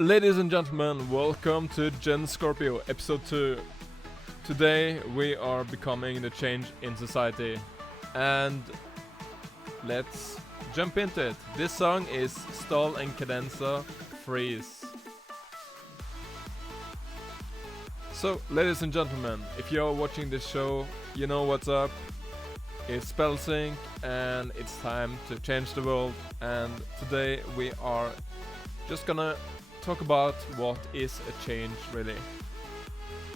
Ladies and gentlemen, welcome to Gen Scorpio episode 2. Today we are becoming the change in society, and let's jump into it. This song is Stahl and Cadenza Freeze. So, ladies and gentlemen, if you're watching this show, you know what's up. It's Spellsync and it's time to change the world, and today we are just gonna talk about what is a change really.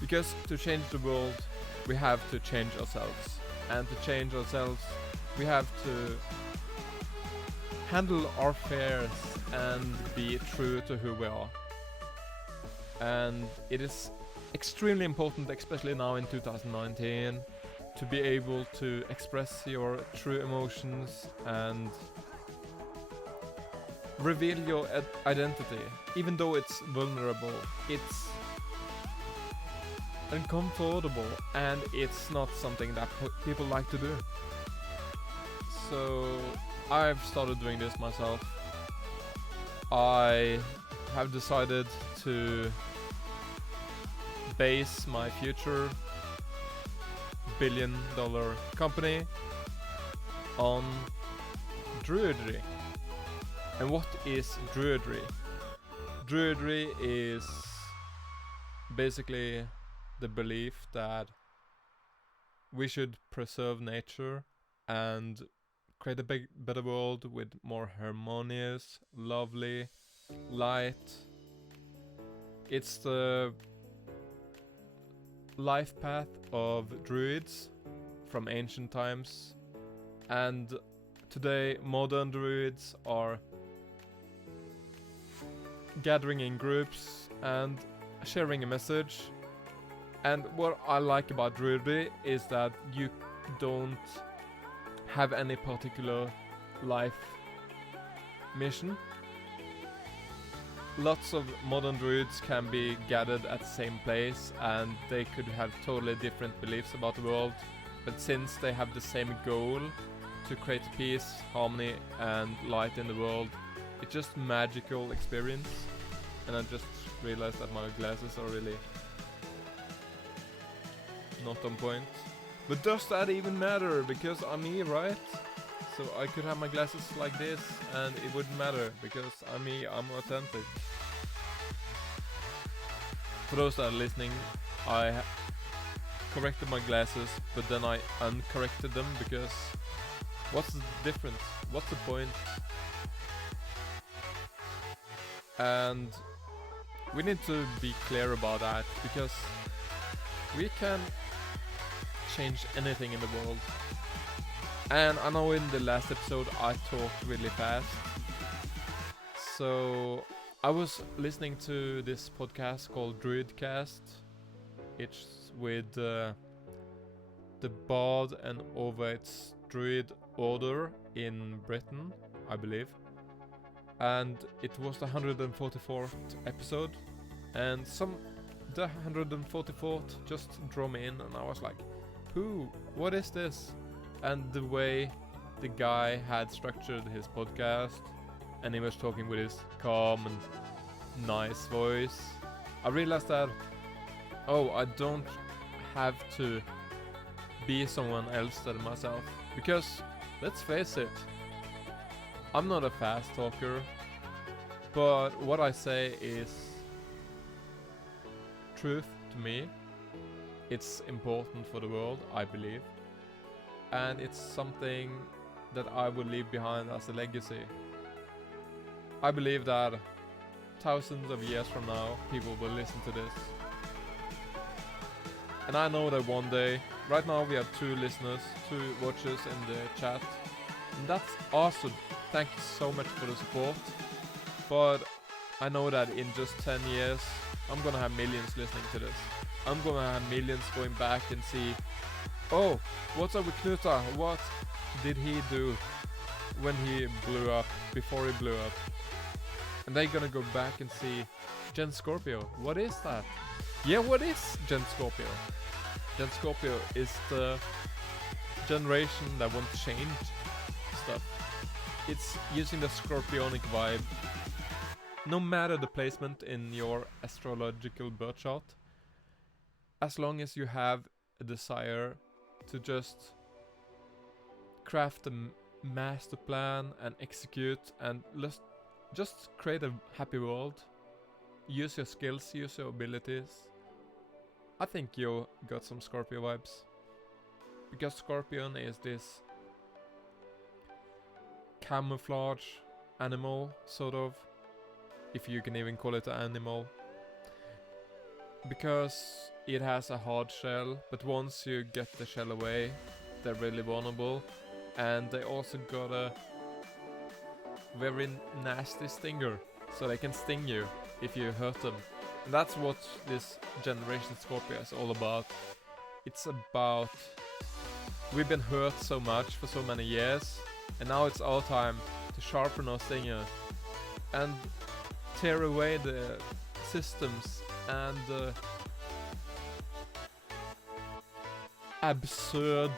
Because to change the world, we have to change ourselves. And to change ourselves, we have to handle our fears and be true to who we are. And it is extremely important, especially now in 2019, to be able to express your true emotions and reveal your identity. Even though it's vulnerable, it's uncomfortable, and it's not something that people like to do. So I've started doing this myself. I have decided to base my future billion-dollar company on Druidry. And what is Druidry? Druidry is basically the belief that we should preserve nature and create a better world with more harmonious, lovely light. It's the life path of druids from ancient times, and today modern druids are gathering in groups and sharing a message. And what I like about Druidry is that you don't have any particular life mission. Lots of modern druids can be gathered at the same place, and they could have totally different beliefs about the world, but since they have the same goal to create peace, harmony and light in the world, it's just magical experience. And I just realized that my glasses are really not on point. But does that even matter? Because I'm me, right? So I could have my glasses like this and it wouldn't matter, because I'm me, I'm authentic. For those that are listening, I corrected my glasses, but then I uncorrected them, because what's the difference? What's the point? And we need to be clear about that, because we can change anything in the world. And I know in the last episode I talked really fast, so I was listening to this podcast called Druidcast. It's with the Bard and Ovate's Druid Order in Britain, I believe. and it was the 144th episode, and the 144th just drew me in, and I was like, who? What is this? And the way the guy had structured his podcast, and he was talking with his calm and nice voice, I realized that, oh, I don't have to be someone else than myself. Because, let's face it, I'm not a fast talker, but what I say is truth to me. It's important for the world, I believe. And it's something that I will leave behind as a legacy. I believe that thousands of years from now, people will listen to this. And I know that one day, right now we have 2 listeners, 2 watchers in the chat. And that's awesome. Thank you so much for the support. But I know that in just 10 years, I'm gonna have millions listening to this. I'm gonna have millions going back and see, oh, what's up with Knuta? What did he do when he blew up, before he blew up? And they're gonna go back and see Gen Scorpio. What is that? Yeah, what is Gen Scorpio? Gen Scorpio is the generation that won't change stuff. It's using the Scorpionic vibe. No matter the placement in your astrological birth chart, as long as you have a desire to just craft a master plan and execute and just create a happy world, use your skills, use your abilities, I think you got some Scorpio vibes. Because Scorpion is this camouflage animal, sort of, if you can even call it an animal. Because it has a hard shell, but once you get the shell away, they're really vulnerable. And they also got a very nasty stinger, so they can sting you if you hurt them. And that's what this Generation Scorpio is all about. It's about, we've been hurt so much for so many years, and now it's our time to sharpen our stinger and tear away the systems and the absurd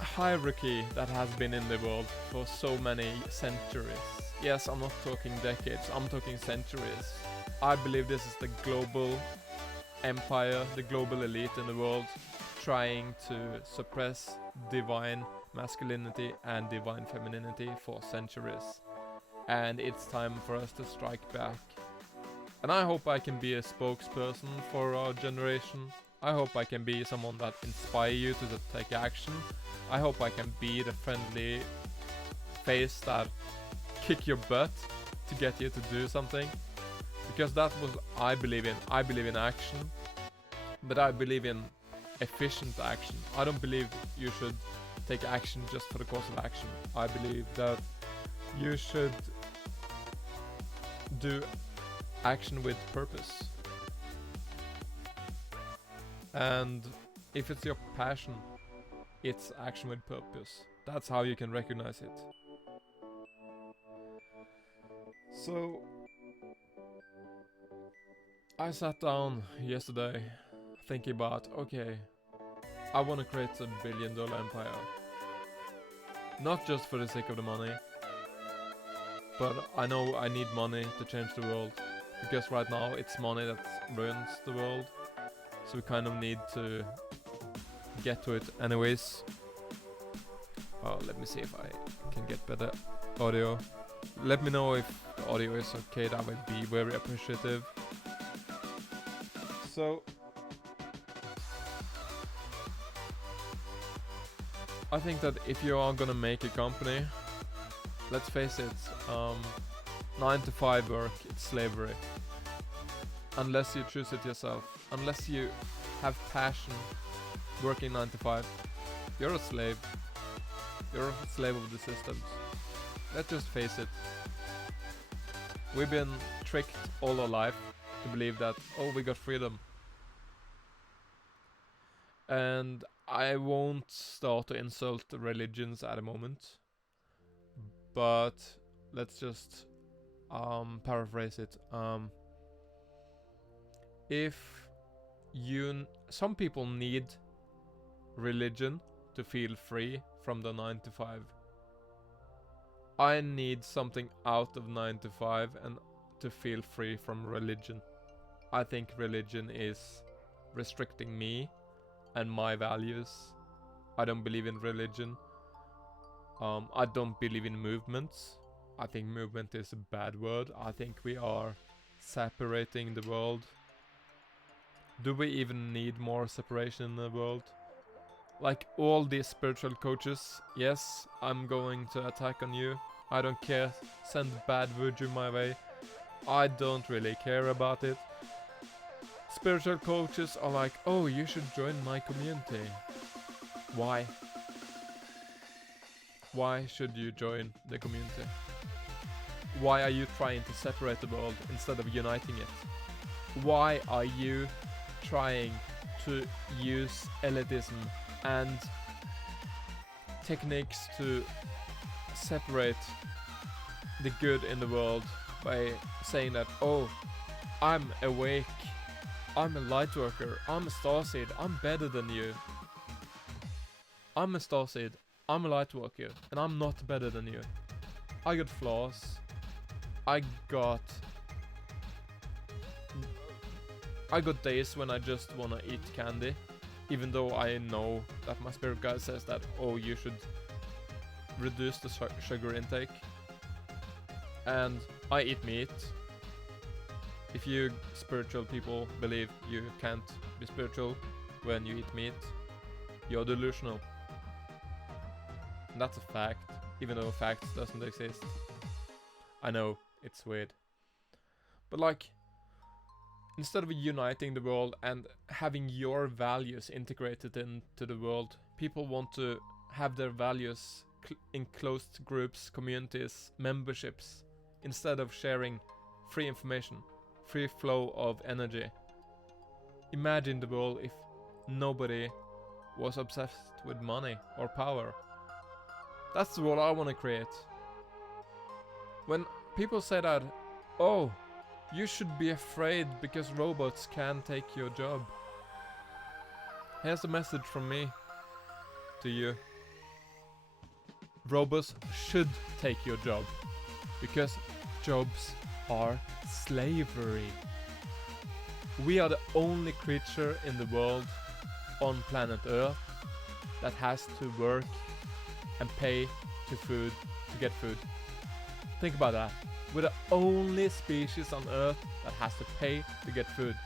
hierarchy that has been in the world for so many centuries. Yes, I'm not talking decades, I'm talking centuries. I believe this is the global empire, the global elite in the world, trying to suppress divine masculinity and divine femininity for centuries. And it's time for us to strike back. And I hope I can be a spokesperson for our generation. I hope I can be someone that inspires you to take action. I hope I can be the friendly face that kick your butt to get you to do something. Because that's what I believe in. I believe in action, but I believe in efficient action. I don't believe you should take action just for the course of action. I believe that you should do action with purpose. And if it's your passion, it's action with purpose. That's how you can recognize it. So I sat down yesterday thinking about, okay, I want to create a $1 billion empire. Not just for the sake of the money, but I know I need money to change the world. Because right now it's money that ruins the world. So we kind of need to get to it anyways. Oh, let me see if I can get better audio. Let me know if the audio is okay, that would be very appreciative. So I think that if you are gonna make a company, let's face it, 9 to 5 work, it's slavery. Unless you choose it yourself. Unless you have passion working 9 to 5, you're a slave. You're a slave of the systems. Let's just face it. We've been tricked all our life to believe that, oh, we got freedom. And I won't start to insult the religions at the moment. But let's just paraphrase it. If some people need religion to feel free from the 9 to 5. I need something out of 9 to 5 and to feel free from religion. I think religion is restricting me and my values. I don't believe in religion. I don't believe in movements. I think movement is a bad word. I think we are separating the world. Do we even need more separation in the world? Like all these spiritual coaches, yes, I'm going to attack on you. I don't care. Send bad voodoo my way. I don't really care about it. Spiritual coaches are like, oh, you should join my community. Why? Why should you join the community? Why are you trying to separate the world instead of uniting it? Why are you trying to use elitism and techniques to separate the good in the world by saying that, oh, I'm awake, I'm a light worker, I'm a starseed, I'm better than you. I'm a starseed, I'm a light worker, and I'm not better than you. I got flaws. I got days when I just wanna eat candy, even though I know that my spirit guide says that, oh, you should reduce the sugar intake. And I eat meat. If you spiritual people believe you can't be spiritual when you eat meat, you're delusional. And that's a fact, even though facts doesn't exist. I know, it's weird. But like, instead of uniting the world and having your values integrated into the world, people want to have their values in closed groups, communities, memberships, instead of sharing free information, free flow of energy. Imagine the world if nobody was obsessed with money or power. That's the world I want to create. When people say that, oh, you should be afraid because robots can take your job. Here's a message from me to you. Robots should take your job because jobs are slavery. We are the only creature in the world on planet Earth that has to work and pay to get food. Think about that. We're the only species on Earth that has to pay to get food.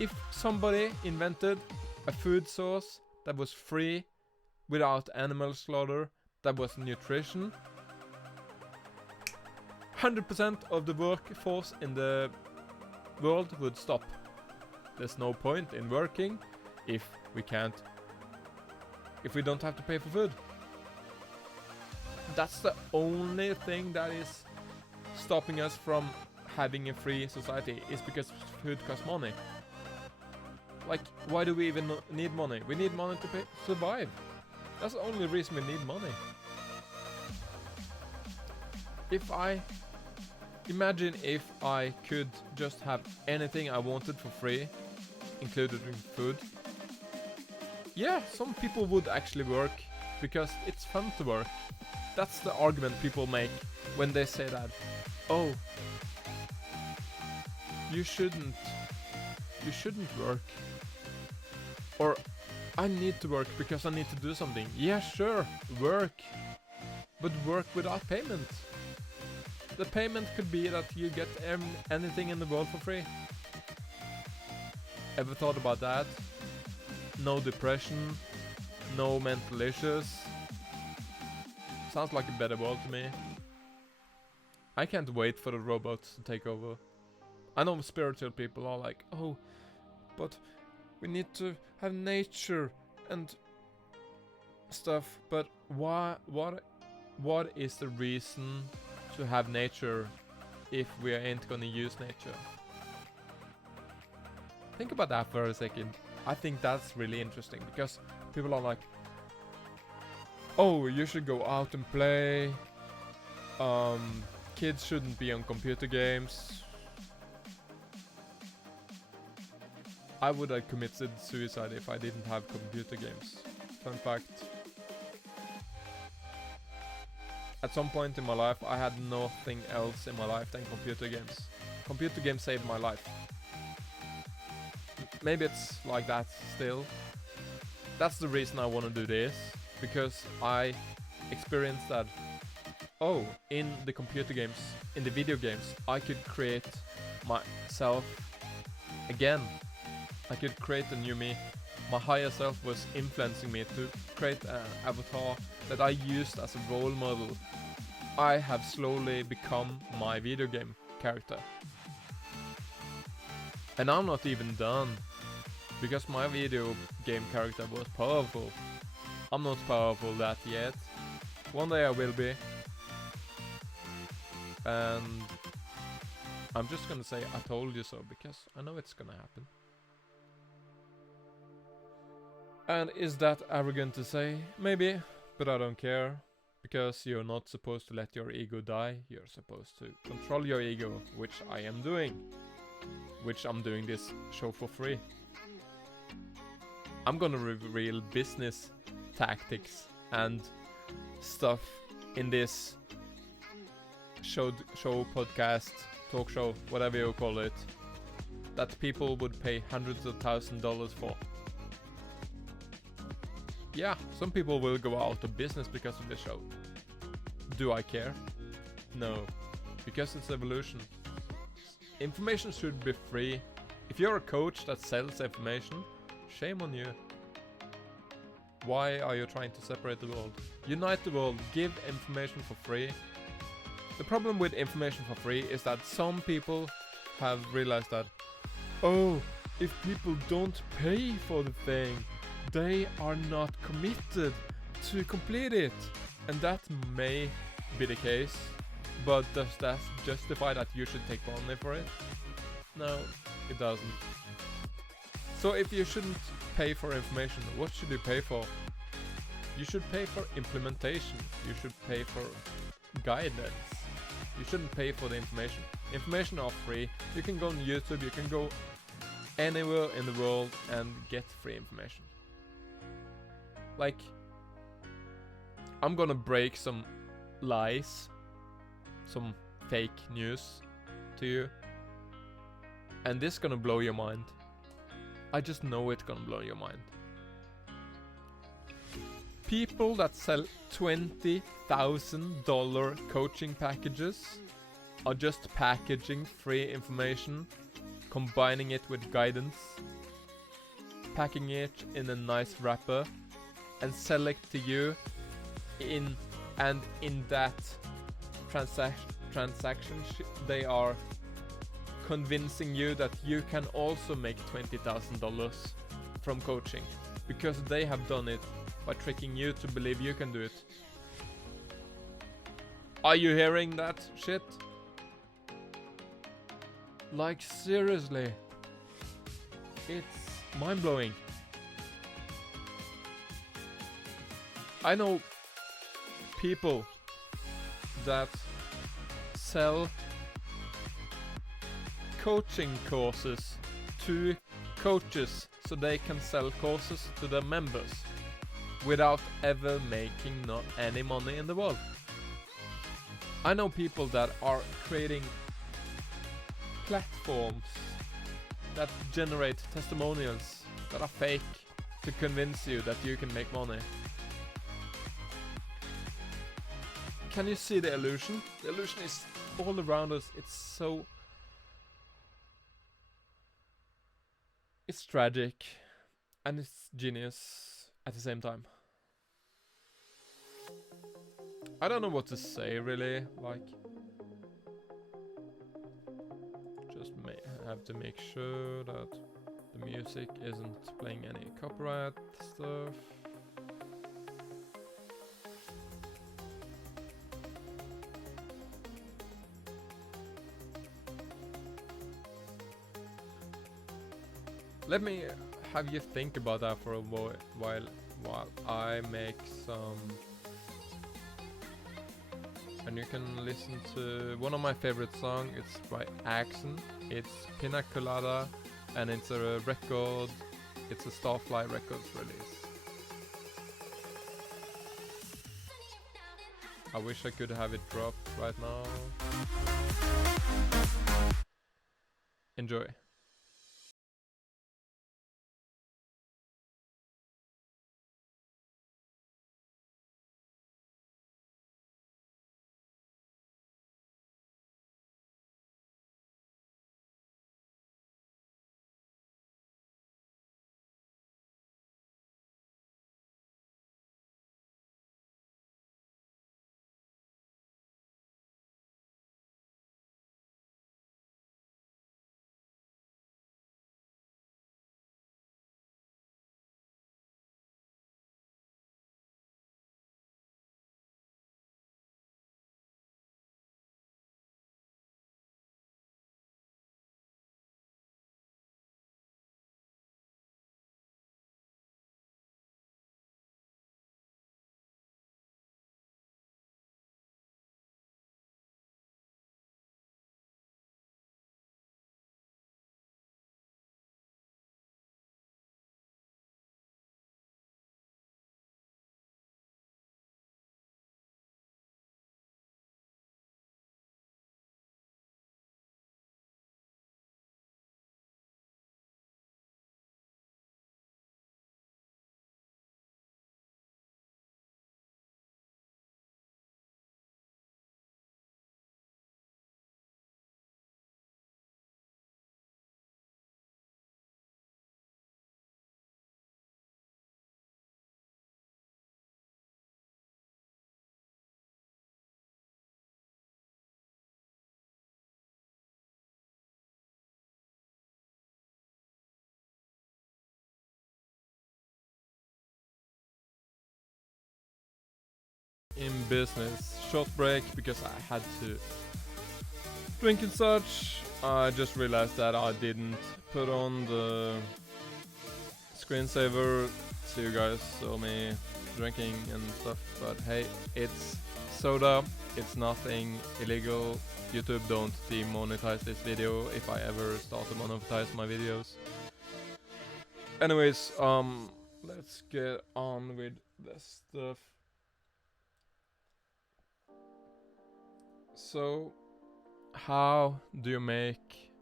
If somebody invented a food source that was free, without animal slaughter, that was nutrition, 100% of the workforce in the world would stop. There's no point in working if we don't have to pay for food. That's the only thing that is stopping us from having a free society, is because food costs money. Like, why do we even need money? We need money to survive. That's the only reason we need money. Imagine if I could just have anything I wanted for free, including food. Yeah, some people would actually work because it's fun to work. That's the argument people make when they say that, oh, you shouldn't work. Or, I need to work because I need to do something. Yeah, sure, work. But work without payment. The payment could be that you get anything in the world for free. Ever thought about that? No depression, no mental issues. Sounds like a better world to me. I can't wait for the robots to take over. I know spiritual people are like, oh, but we need to have nature and stuff. But what is the reason to have nature if we ain't gonna use nature? Think about that for a second. I think that's really interesting because people are like, oh, you should go out and play. Kids shouldn't be on computer games. I would have committed suicide if I didn't have computer games. Fun fact. At some point in my life, I had nothing else in my life than computer games. Computer games saved my life. Maybe it's like that still. That's the reason I want to do this. Because I experienced that, oh, in the computer games, in the video games, I could create myself again. I could create a new me. My higher self was influencing me to create an avatar that I used as a role model. I have slowly become my video game character. And I'm not even done, because my video game character was powerful. I'm not powerful that yet. One day I will be. And I'm just gonna say I told you so, because I know it's gonna happen. And is that arrogant to say? Maybe, but I don't care. Because you're not supposed to let your ego die. You're supposed to control your ego, which I am doing. Which I'm doing this show for free. I'm gonna reveal business tactics and stuff in this show, podcast, talk show, whatever you call it, that people would pay hundreds of $1,000s for. Yeah, some people will go out of business because of the show. Do I care? No, because it's evolution. Information should be free. If you're a coach that sells information, shame on you. Why are you trying to separate the world? Unite the world, give information for free. The problem with information for free is that some people have realized that, oh, if people don't pay for the thing, they are not committed to complete it. And that may be the case, but does that justify that you should take money for it? No, it doesn't. So if you shouldn't pay for information, what should you pay for? You should pay for implementation. You should pay for guidance. You shouldn't pay for the information. Information are free. You can go on YouTube, you can go anywhere in the world and get free information. Like, I'm gonna break some lies, some fake news to you, and this gonna blow your mind. I just know it's gonna blow your mind. People that sell $20,000 coaching packages are just packaging free information, combining it with guidance, packing it in a nice wrapper, and sell it to you in that transaction they are convincing you that you can also make $20,000 from coaching, because they have done it by tricking you to believe you can do it. Are you hearing that shit? Like, seriously, it's mind-blowing. I know people that sell coaching courses to coaches so they can sell courses to their members without ever making any money in the world. I know people that are creating platforms that generate testimonials that are fake to convince you that you can make money. Can you see the illusion? The illusion is all around us. It's tragic and it's genius at the same time. I don't know what to say really, like, just have to make sure that the music isn't playing any copyright stuff. Let me have you think about that for a while I make and you can listen to one of my favorite songs. It's by Axon. It's Pina Colada, and it's a record. It's a Starfly Records release. I wish I could have it drop right now. Enjoy. In business, short break because I had to drink and such. I just realized that I didn't put on the screensaver, so you guys saw me drinking and stuff. But hey, it's soda, it's nothing illegal. YouTube don't demonetize this video if I ever start to monetize my videos. Anyways, let's get on with the stuff. So, how do you make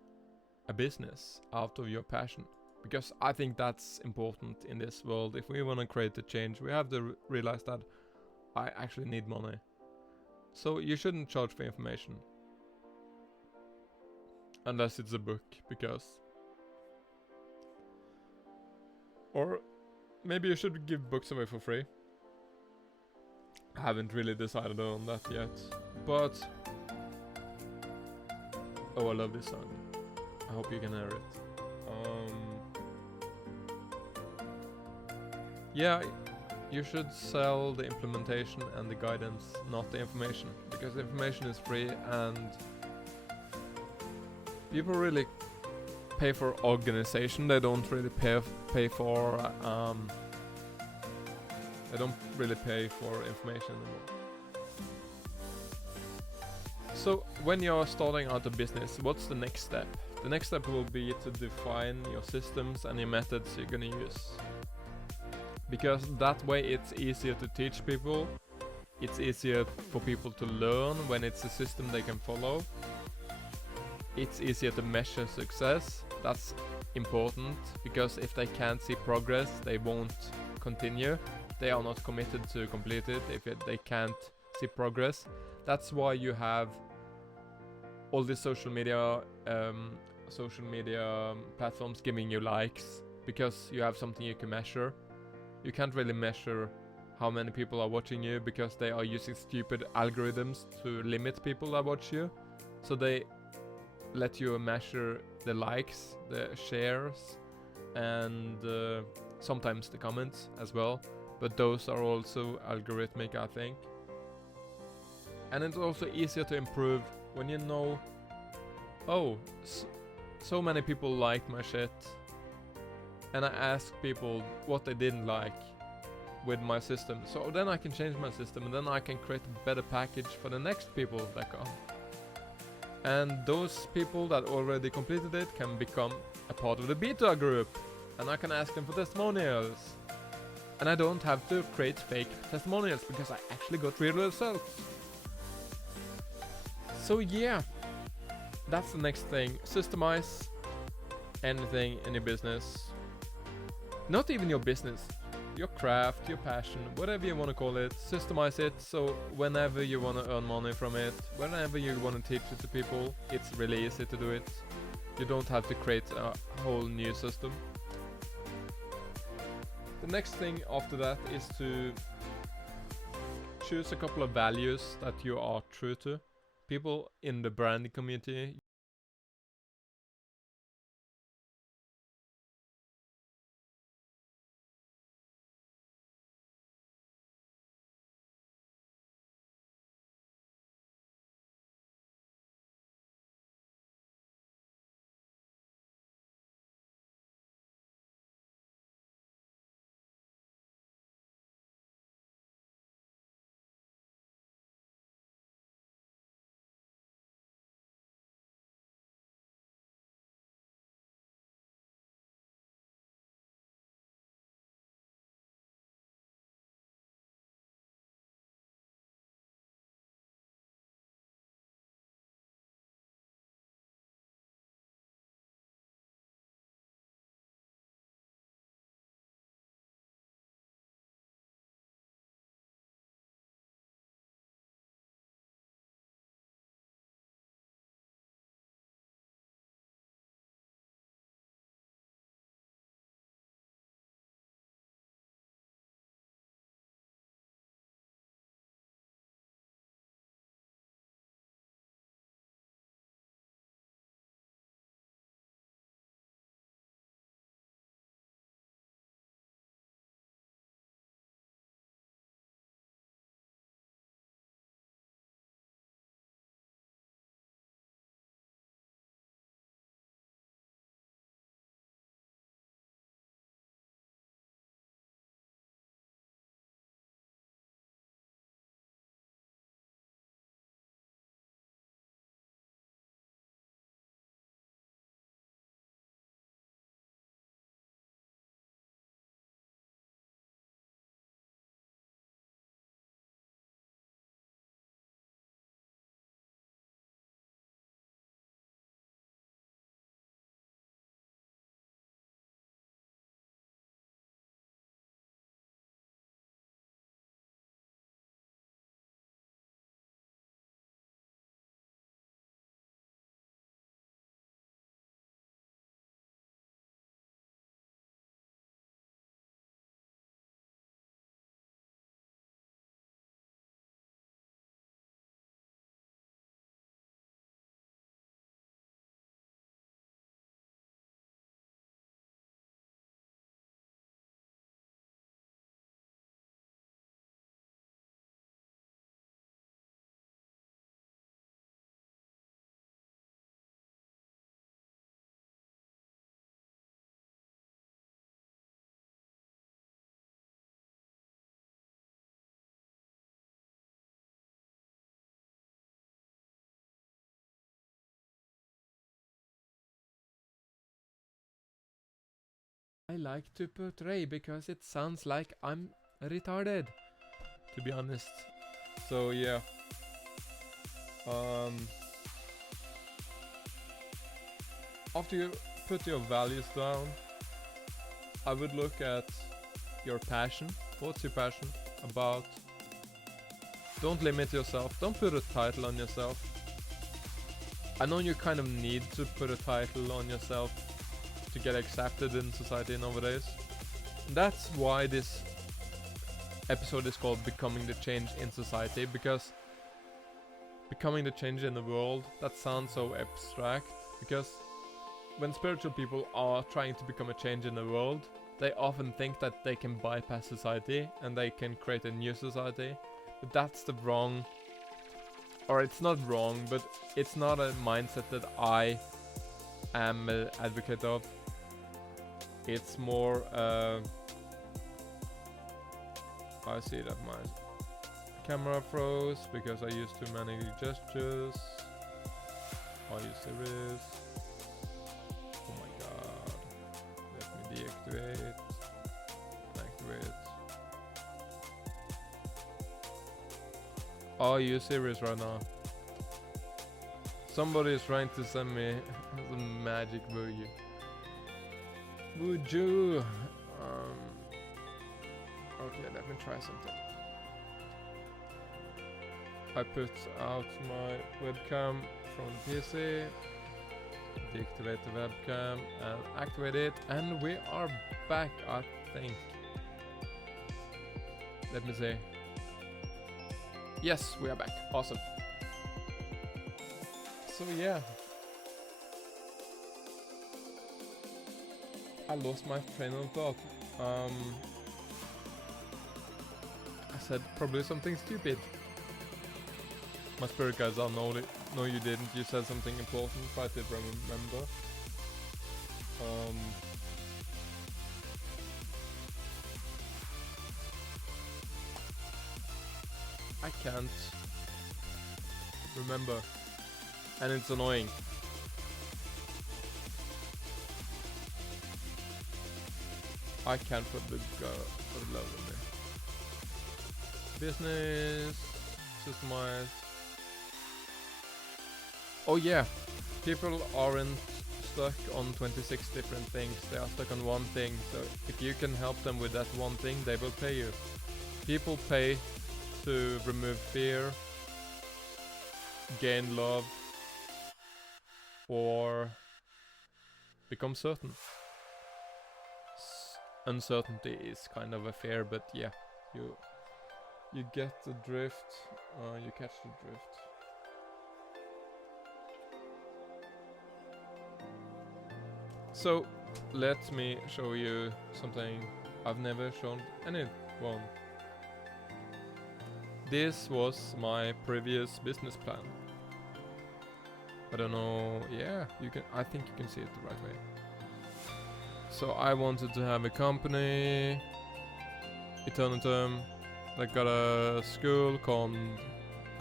a business out of your passion? Because I think that's important in this world. If we want to create a change, we have to realize that I actually need money. So you shouldn't charge for information. Unless it's a book, because... Or maybe you should give books away for free. I haven't really decided on that yet. But... Oh, I love this song. I hope you can hear it. Yeah, you should sell the implementation and the guidance, not the information. Because the information is free and people really pay for organization. They don't really pay for they don't really pay for information anymore. So when you're starting out a business, what's the next step? The next step will be to define your systems and your methods you're gonna use. Because that way it's easier to teach people, it's easier for people to learn when it's a system they can follow. It's easier to measure success, that's important, because if they can't see progress, they won't continue. They are not committed to complete it if they can't see progress. That's why you have all these social media platforms giving you likes, because you have something you can measure. You can't really measure how many people are watching you because they are using stupid algorithms to limit people that watch you. So they let you measure the likes, the shares, and sometimes the comments as well. But those are also algorithmic, I think. And it's also easier to improve when you know, oh, so many people like my shit. And I ask people what they didn't like. with my system. So then I can change my system, and then I can create a better package for the next people that come. And those people that already completed it can become a part of the beta group, and I can ask them for testimonials. And I don't have to create fake testimonials because I actually got real results. So yeah, that's the next thing. Systemize anything in your business. Not even your business, your craft, your passion, whatever you want to call it. Systemize it so whenever you want to earn money from it, whenever you want to teach it to people, it's really easy to do it. You don't have to create a whole new system. The next thing after that is to choose a couple of values that you are true to. People in the branding community I like to portray because it sounds like I'm retarded, to be honest. So yeah. After you put your values down, I would look at your passion. What's your passion about? Don't limit yourself. Don't put a title on yourself. I know you kind of need to put a title on yourself to get accepted in society nowadays. That's why this episode is called Becoming the Change in Society, because becoming the change in the world, that sounds so abstract, because when spiritual people are trying to become a change in the world, they often think that they can bypass society and they can create a new society. But that's the wrong, or it's not wrong, but it's not a mindset that I am an advocate of. It's more I see that my camera froze because I used too many gestures. Are you serious? Oh my god. Let me deactivate. Activate. Are you serious right now? Somebody is trying to send me some magic voodoo. Voodoo. Okay, let me try something. I put out my webcam from PC, deactivate the webcam and activate it, and we are back, I think. Let me see. Yes, we are back. Awesome. So yeah. I lost my train of thought. I said probably something stupid. My spirit guides all know it. No, you didn't. You said something important. Try to remember. I can't remember, and it's annoying. I can't put the love in there. Business, systemize. Oh yeah, people aren't stuck on 26 different things. They are stuck on one thing. So if you can help them with that one thing, they will pay you. People pay to remove fear, gain love, or become certain. Uncertainty is kind of a fear, but yeah, you get the drift, you catch the drift. So let me show you something I've never shown anyone. This was my previous business plan. I don't know, yeah, I think you can see it the right way. So I wanted to have a company, Eternitum, that got a school called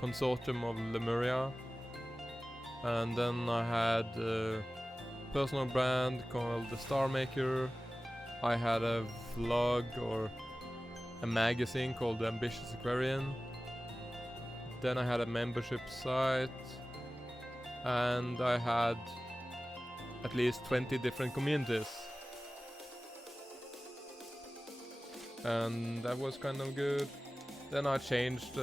Consortium of Lemuria. And then I had a personal brand called The Star Maker. I had a vlog or a magazine called The Ambitious Aquarian. Then I had a membership site. And I had at least 20 different communities. And that was kind of good. Then I changed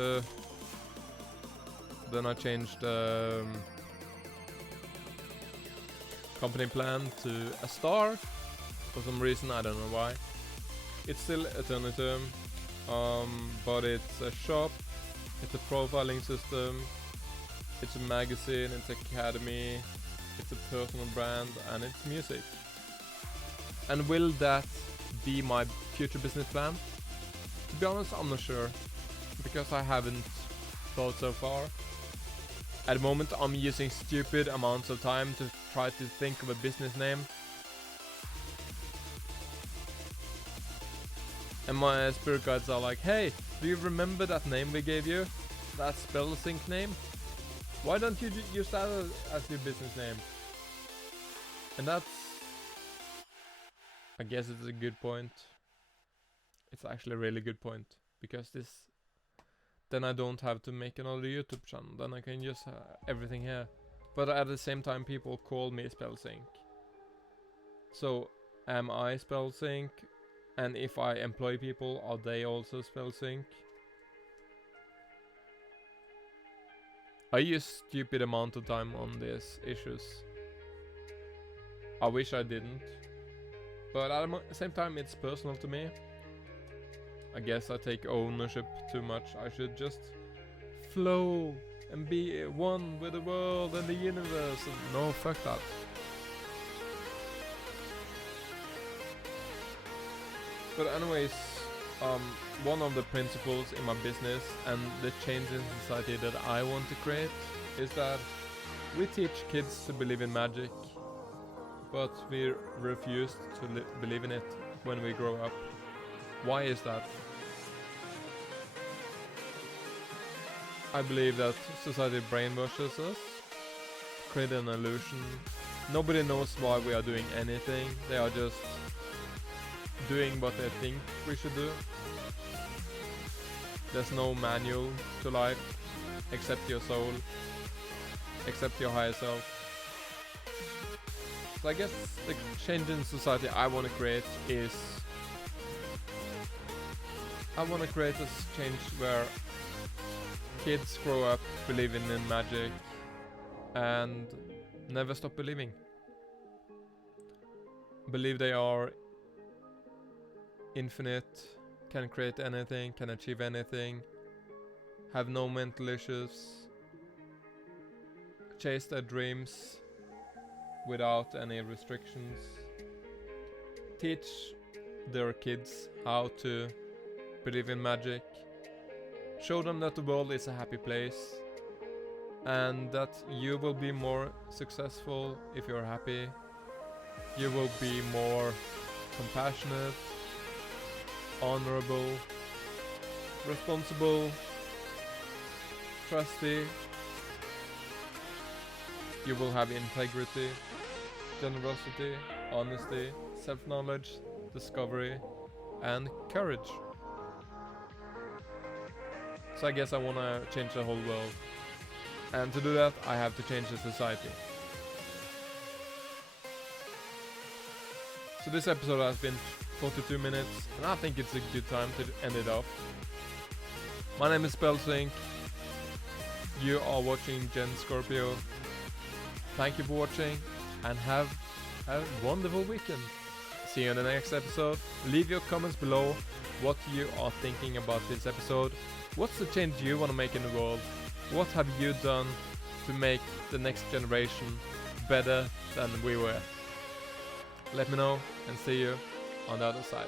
company plan to a star for some reason, I don't know why. It's still Eternitum, but it's a shop, it's a profiling system, it's a magazine, it's academy, it's a personal brand, and it's music. And will that be my future business plan? To be honest, I'm not sure, because I haven't thought so far. At the moment, I'm using stupid amounts of time to try to think of a business name. And my spirit guides are like, hey, do you remember that name we gave you? That SpellSync name? Why don't you use that as your business name? And that's... I guess it's a good point. It's actually a really good point. Because this... Then I don't have to make another YouTube channel. Then I can use everything here. But at the same time, people call me SpellSync. So, am I SpellSync? And if I employ people, are they also SpellSync? I use stupid amount of time on these issues. I wish I didn't. But at the same time, it's personal to me. I guess I take ownership too much. I should just flow and be one with the world and the universe. And no, fuck that. But anyways, one of the principles in my business and the change in society that I want to create is that we teach kids to believe in magic, but we refuse to believe in it when we grow up. Why is that? I believe that society brainwashes us, create an illusion. Nobody knows why we are doing anything. They are just doing what they think we should do. There's no manual to life except your soul, except your higher self. So I guess the change in society I want to create is I want to create this change where kids grow up believing in magic and never stop believing. Believe they are infinite, can create anything, can achieve anything, have no mental issues, chase their dreams without any restrictions, teach their kids how to believe in magic, show them that the world is a happy place and that you will be more successful if you're happy. You will be more compassionate, honorable, responsible, trusty. You will have integrity, generosity, honesty, self-knowledge, discovery, and courage. So I guess I want to change the whole world. And to do that, I have to change the society. So this episode has been 42 minutes, and I think it's a good time to end it off. My name is Spellsync. You are watching Gen Scorpio. Thank you for watching, and have a wonderful weekend. See you in the next episode. Leave your comments below what you are thinking about this episode. What's the change you want to make in the world? What have you done to make the next generation better than we were? Let me know, and see you on the other side.